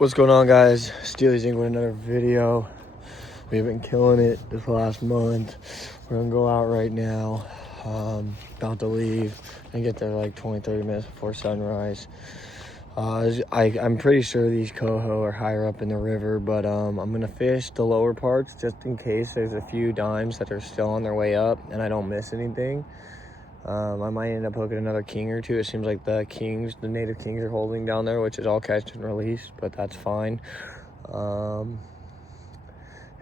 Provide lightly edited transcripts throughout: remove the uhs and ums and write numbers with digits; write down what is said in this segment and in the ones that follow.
What's going on, guys? Steely's Inc. with another video. We've been killing it this last month. We're gonna go out right now. About to leave and get there like 20-30 minutes before sunrise. I'm pretty sure these coho are higher up in the river, but I'm gonna fish the lower parts just in case there's a few dimes that are still on their way up and I don't miss anything. I might end up hooking another king or two. It seems like the native kings are holding down there, which is all catch and release, but that's fine. Yeah,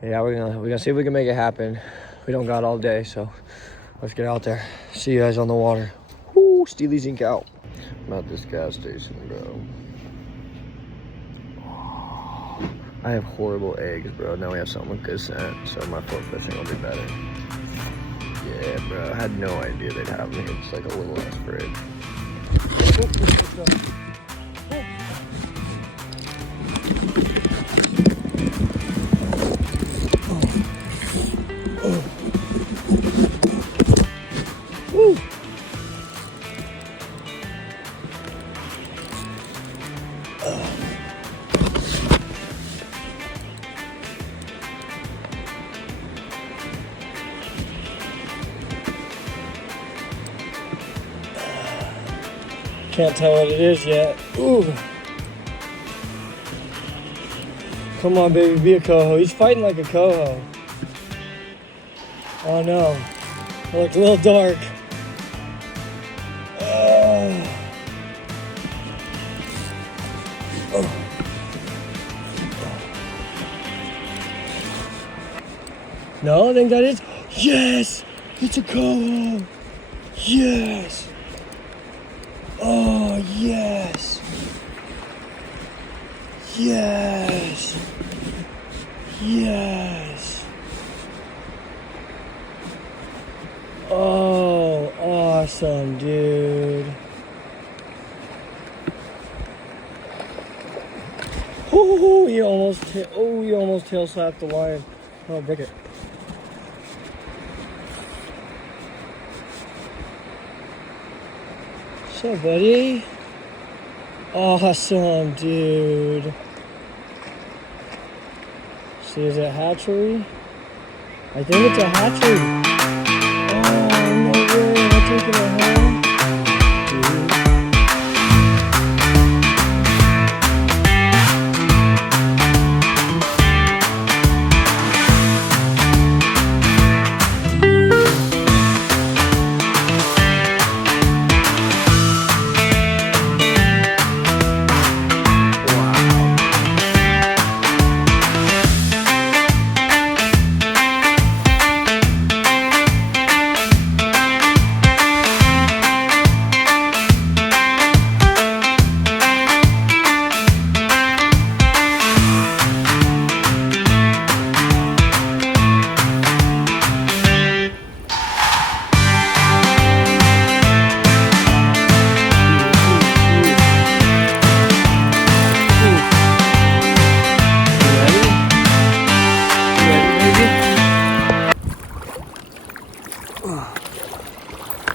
we're gonna see if we can make it happen. We don't got all day, so let's get out there. See you guys on the water. Woo, Steely's Inc. out. I'm at this gas station, bro. I have horrible eggs, bro. Now we have something with good scent, so my float fishing will be better. Yeah, bro, I had no idea they'd have me. It's like a little ass fridge. Can't tell what it is yet. Ooh. Come on, baby, be a coho. He's fighting like a coho. Oh no, it looks a little dark. Oh. No, I think that is. Yes, it's a coho. Yes. Oh, yes. Yes. Yes. Oh, awesome, dude. Oh, he almost tail slapped the line. Oh, break it. What's up, buddy? Awesome, dude. See, is it a hatchery? I think it's a hatchery. Oh, no way. Am I taking it home?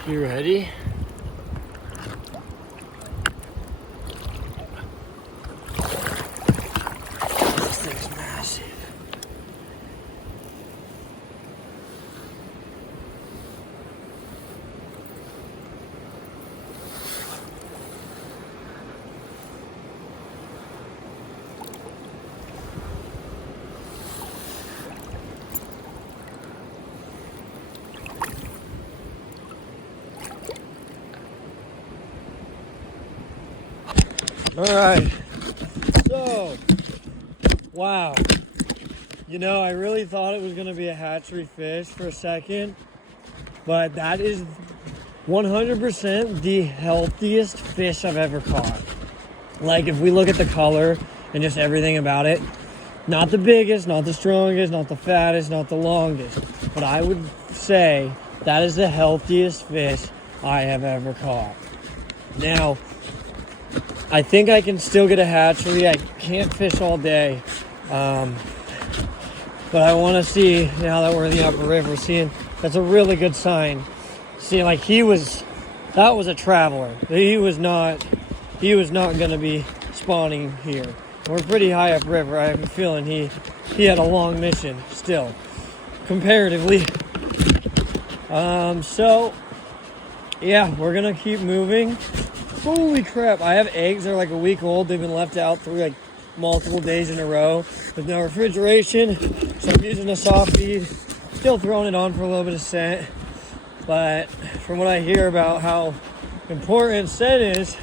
You ready? This thing's massive. All right, so, wow, you know, I really thought it was going to be a hatchery fish for a second, but that is 100% the healthiest fish I've ever caught. Like, if we look at the color and just everything about it, not the biggest, not the strongest, not the fattest, not the longest, but I would say that is the healthiest fish I have ever caught. Now, I think I can still get a hatchery. I can't fish all day. But I want to see, now that we're in the upper river, seeing that's a really good sign. Seeing like that was a traveler. He was not going to be spawning here. We're pretty high upriver. I have a feeling he had a long mission still, comparatively. So yeah, we're gonna keep moving. Holy crap! I have eggs that are like a week old. They've been left out through like multiple days in a row with no refrigeration. So I'm using a soft feed. Still throwing it on for a little bit of scent. But from what I hear about how important scent is,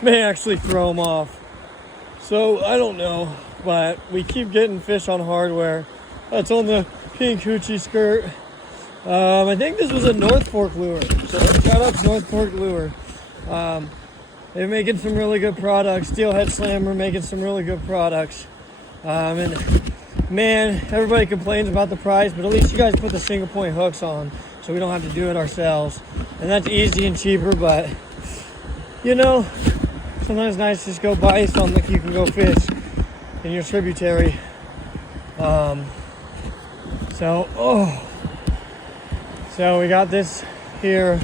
may actually throw them off. So I don't know, but we keep getting fish on hardware. That's on the pink hoochie skirt. I think this was a North Fork lure. So shout out to North Fork Lure. They're making some really good products. Steelhead Slammer making some really good products. And man, everybody complains about the price, but at least you guys put the single point hooks on so we don't have to do it ourselves. And that's easy and cheaper, but you know, sometimes it's nice to just go buy something like you can go fish in your tributary. So we got this here.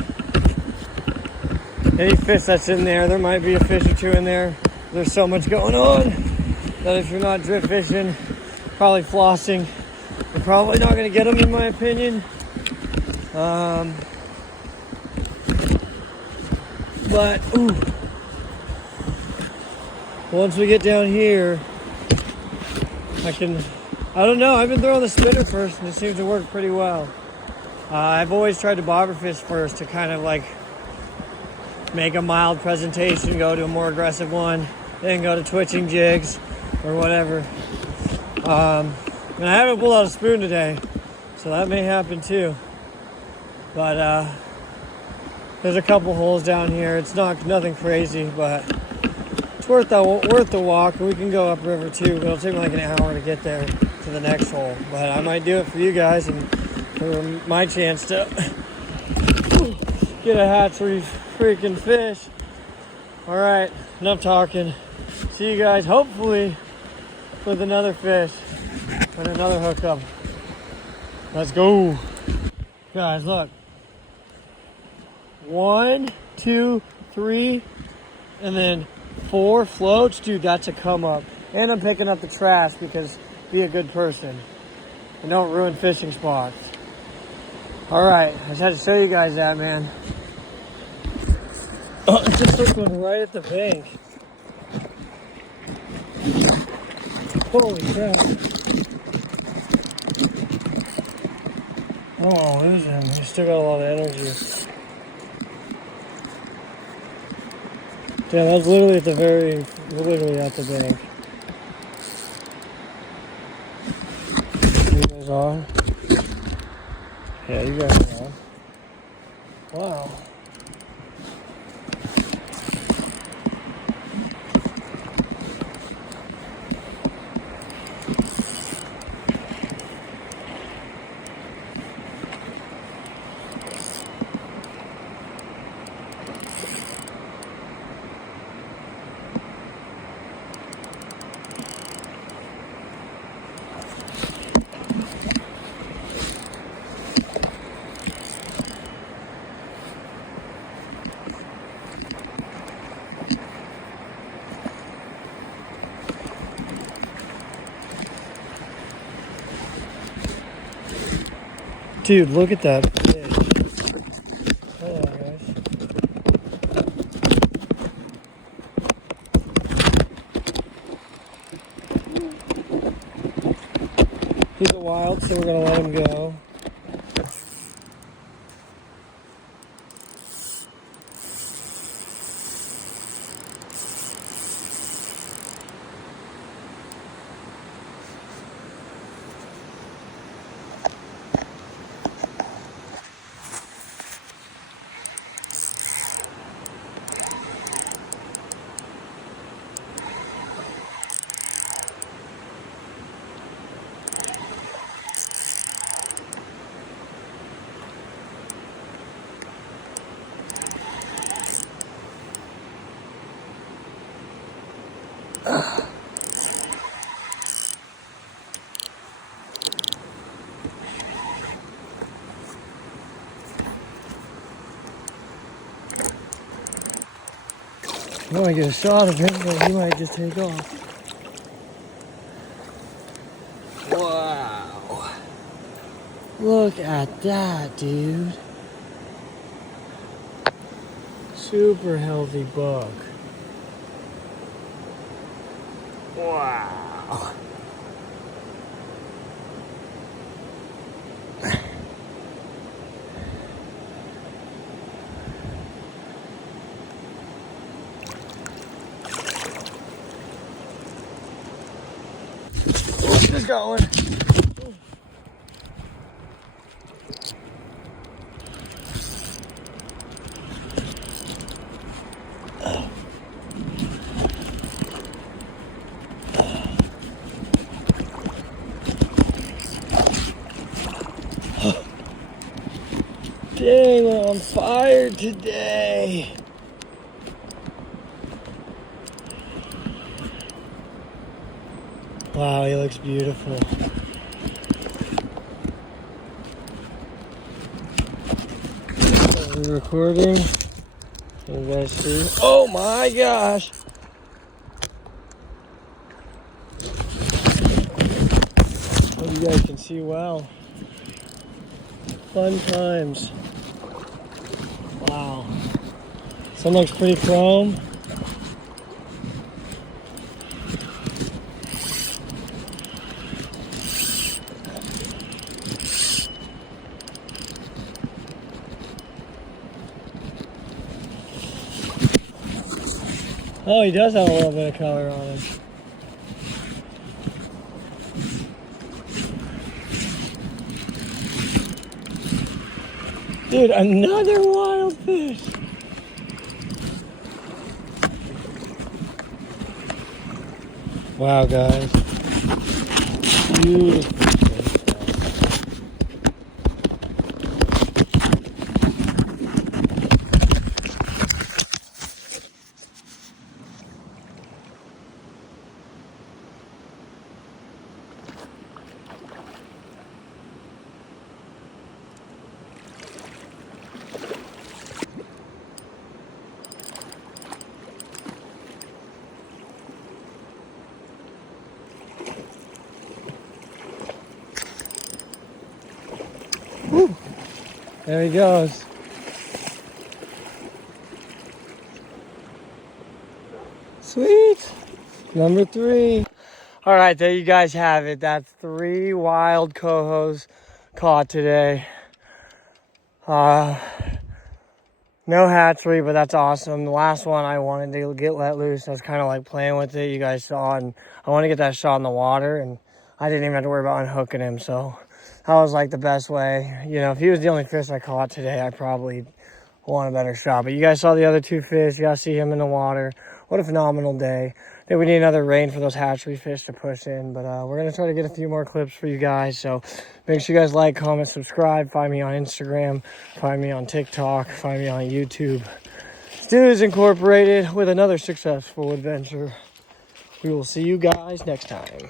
Any fish that's in there, there might be a fish or two in there. There's so much going on that if you're not drip fishing, probably flossing, you're probably not going to get them, in my opinion. But once we get down here, I don't know, I've been throwing the spinner first and it seems to work pretty well. I've always tried to bobber fish first to kind of like make a mild presentation, go to a more aggressive one, then go to twitching jigs or whatever. And I haven't pulled out a spoon today, so that may happen too. But there's a couple holes down here. It's nothing crazy, but it's worth the walk. We can go upriver too, but it'll take me like an hour to get there to the next hole. But I might do it for you guys and for my chance to get a hatchery freaking fish. All right, enough talking. See you guys hopefully with another fish and another hookup. Let's go. Guys, look. 1, 2, 3, and then 4 floats. Dude, that's a come up. And I'm picking up the trash because be a good person and don't ruin fishing spots. All right, I just had to show you guys that, man. Oh, I just took one right at the bank. Holy crap. I don't want to lose him. He's still got a lot of energy. Yeah, that's literally at the bank. You guys are? Yeah, you guys are. Wow. Dude, look at that fish. Hold on, guys. He's a wild, so we're gonna let him go. I want to get a shot of him, but he might just take off. Wow. Look at that, dude. Super healthy buck. Wow. Just going. Dang, we're on fire today. Wow, he looks beautiful. Are we recording? Can you guys see? Oh my gosh! Hope you guys can see well. Fun times. Wow. Sun looks pretty chrome. Oh, he does have a little bit of color on him. Dude, another wild fish. Wow, guys. Beautiful. Woo. There he goes. Sweet. Number 3. All right, there you guys have it. That's 3 wild cohos caught today. No hatchery, but that's awesome. The last one I wanted to get let loose. I was kind of like playing with it. You guys saw, and I want to get that shot in the water, and I didn't even have to worry about unhooking him. So that was like the best way. You know, if he was the only fish I caught today, I probably want a better shot. But you guys saw the other 2 fish. You got to see him in the water. What a phenomenal day. I think we need another rain for those hatchery fish to push in. But we're going to try to get a few more clips for you guys. So make sure you guys like, comment, subscribe. Find me on Instagram. Find me on TikTok. Find me on YouTube. Studios Incorporated with another successful adventure. We will see you guys next time.